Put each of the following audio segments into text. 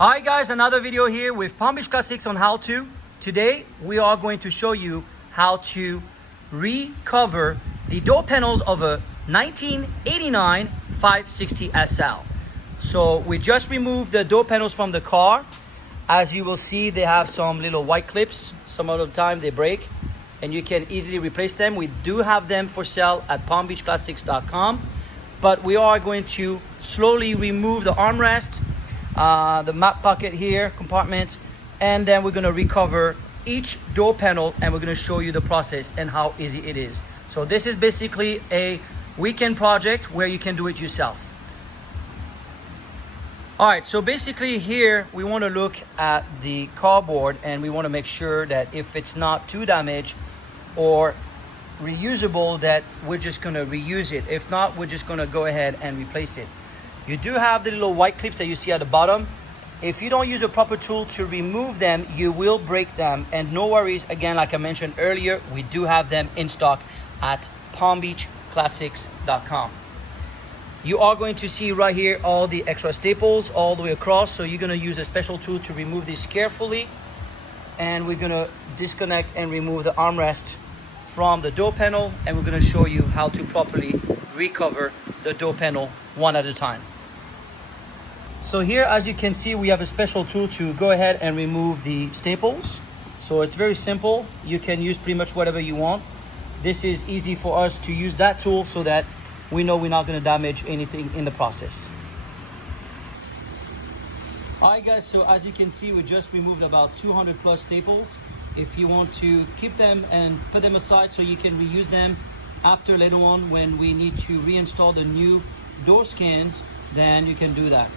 Hi guys, another video here with Palmbeachclassics on how to. Today we are going to show you how to recover the door panels of a 1989 560SL. So we just removed the door panels from the car. As you will see, they have some little white clips. Some of the time they break and you can easily replace them. We do have them for sale at palmbeachclassics.com, but we are going to slowly remove the armrest, the map pocket here, compartment, and then we're going to recover each door panel and we're going to show you the process and how easy it is. So this is basically a weekend project where you can do it yourself. All right, so basically here we want to look at the cardboard and we want to make sure that if it's not too damaged or reusable, that we're just going to reuse it. If not, we're just going to go ahead and replace it. You do have the little white clips that you see at the bottom. If you don't use a proper tool to remove them, you will break them. And no worries, again, like I mentioned earlier, we do have them in stock at palmbeachclassics.com. You are going to see right here all the extra staples all the way across. So you're going to use a special tool to remove this carefully. And we're going to disconnect and remove the armrest from the door panel. And we're going to show you how to properly recover the door panel one at a time. So here, as you can see, we have a special tool to go ahead and remove the staples. So it's very simple. You can use pretty much whatever you want. This is easy for us to use that tool so that we know we're not going to damage anything in the process. All right guys, so as you can see, we just removed about 200 plus staples. If you want to keep them and put them aside so you can reuse them after later on when we need to reinstall the new door skins, then you can do that.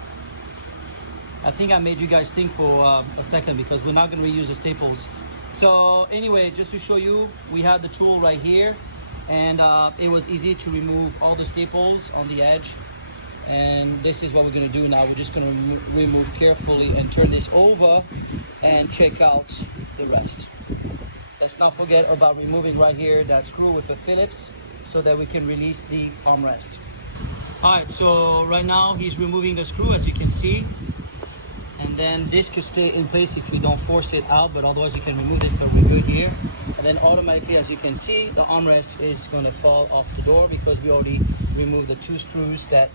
I think I made you guys think for a second because we're not going to reuse the staples. So anyway, just to show you, we have the tool right here. And it was easy to remove all the staples on the edge. And this is what we're going to do now. We're just going to remove carefully and turn this over and check out the rest. Let's not forget about removing right here that screw with the Phillips so that we can release the armrest. All right, so right now he's removing the screw, as you can see. And then this could stay in place if you don't force it out, but otherwise you can remove this, but we're good here. And then automatically, as you can see, the armrest is going to fall off the door because we already removed the two screws that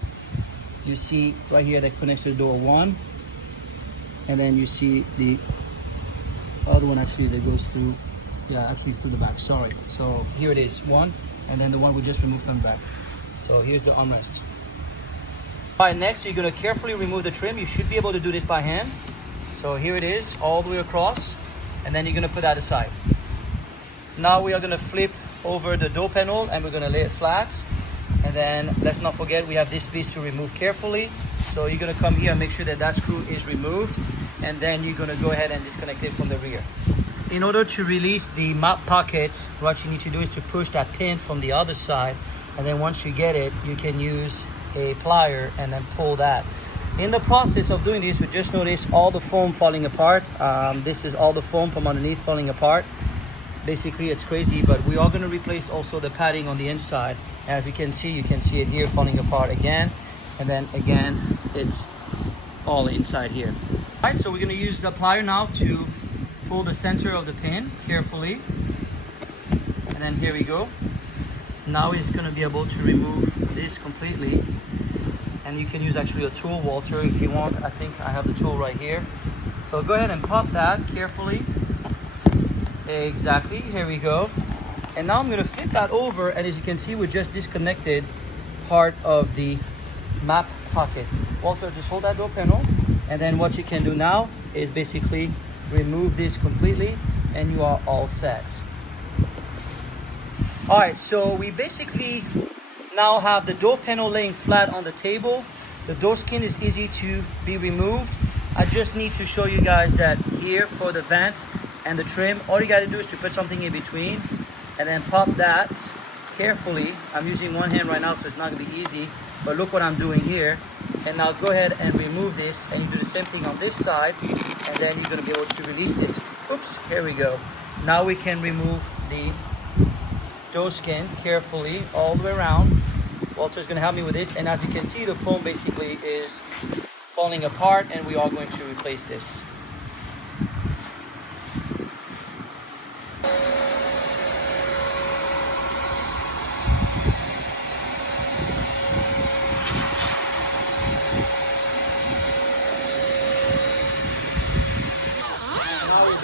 you see right here that connects to the door one. And then you see the other one actually that goes through, actually through the back, sorry. So here it is, one, and then the one we just removed from the back. So here's the armrest. All right, next you're going to carefully remove the trim. You should be able to do this by hand. So here it is, all the way across, and then you're going to put that aside. Now we are going to flip over the door panel and we're going to lay it flat. And then let's not forget we have this piece to remove carefully. So you're going to come here and make sure that that screw is removed. And then you're going to go ahead and disconnect it from the rear. In order to release the map pocket, what you need to do is to push that pin from the other side. And then once you get it, you can use a plier and then pull that. In the process of doing this, we just noticed all the foam falling apart. This is all the foam from underneath falling apart. Basically, it's crazy, but we are going to replace also the padding on the inside. As you can see it here falling apart again, and then again it's all inside here. All right, so we're going to use the plier now to pull the center of the pin carefully, and then here we go. Now it's going to be able to remove this completely, and you can use actually a tool, Walter, if you want. I think I have the tool right here. So go ahead and pop that carefully. Exactly, here we go. And now I'm going to flip that over, and as you can see, we just disconnected part of the map pocket. Walter, just hold that door panel, and then what you can do now is basically remove this completely, and you are all set. All right, so we basically now have the door panel laying flat on the table. The door skin is easy to be removed. I just need to show you guys that here for the vent and the trim, all you got to do is to put something in between and then pop that carefully. I'm using one hand right now, so it's not going to be easy, but look what I'm doing here. And now go ahead and remove this, and you do the same thing on this side, and then you're going to be able to release this. Oops, here we go. Now we can remove the door skin carefully all the way around. Walter's going to help me with this, and as you can see, the foam basically is falling apart, and we are going to replace this.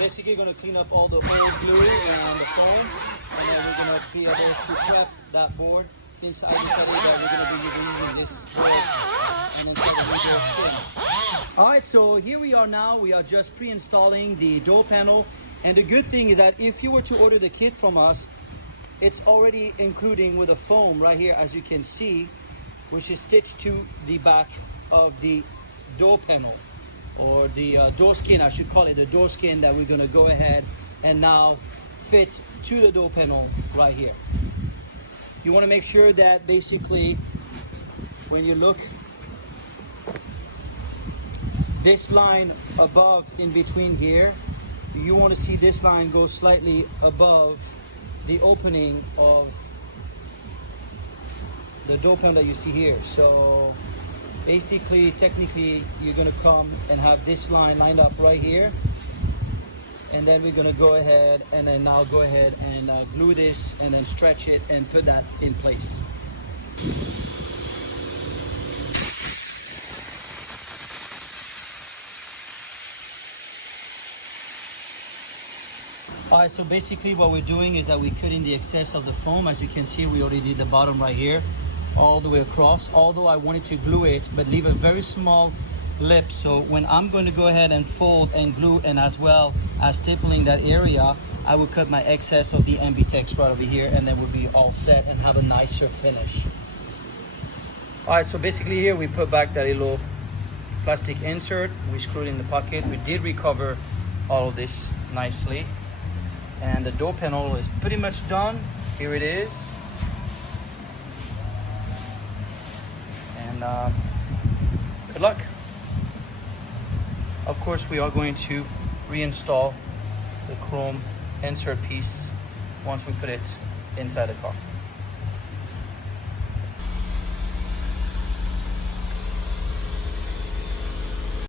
Basically going to clean up all the old glue around the foam, and then we're going to be able to prep that board, since I decided that we're going to be using this board and then skin. Alright, so here we are now. We are just pre-installing the door panel, and the good thing is that if you were to order the kit from us, it's already including with a foam right here, as you can see, which is stitched to the back of the door panel, or the door skin, I should call it, the door skin that we're going to go ahead and now fit to the door panel right here. You want to make sure that basically when you look, this line above in between here, you want to see this line go slightly above the opening of the door panel that you see here. So basically, technically, you're going to come and have this line lined up right here, and then we're going to go ahead and then now go ahead and glue this and then stretch it and put that in place. Alright, so basically what we're doing is that we're cutting the excess of the foam. As you can see, we already did the bottom right here, all the way across, although I wanted to glue it but leave a very small lip, so when I'm going to go ahead and fold and glue, and as well as stapling that area, I will cut my excess of the Ambitex right over here, and then we'll be all set and have a nicer finish. Alright, so basically here we put back that little plastic insert, we screwed in the pocket. We did recover all of this nicely, and the door panel is pretty much done. Here it is. And good luck. Of course, we are going to reinstall the chrome insert piece once we put it inside the car.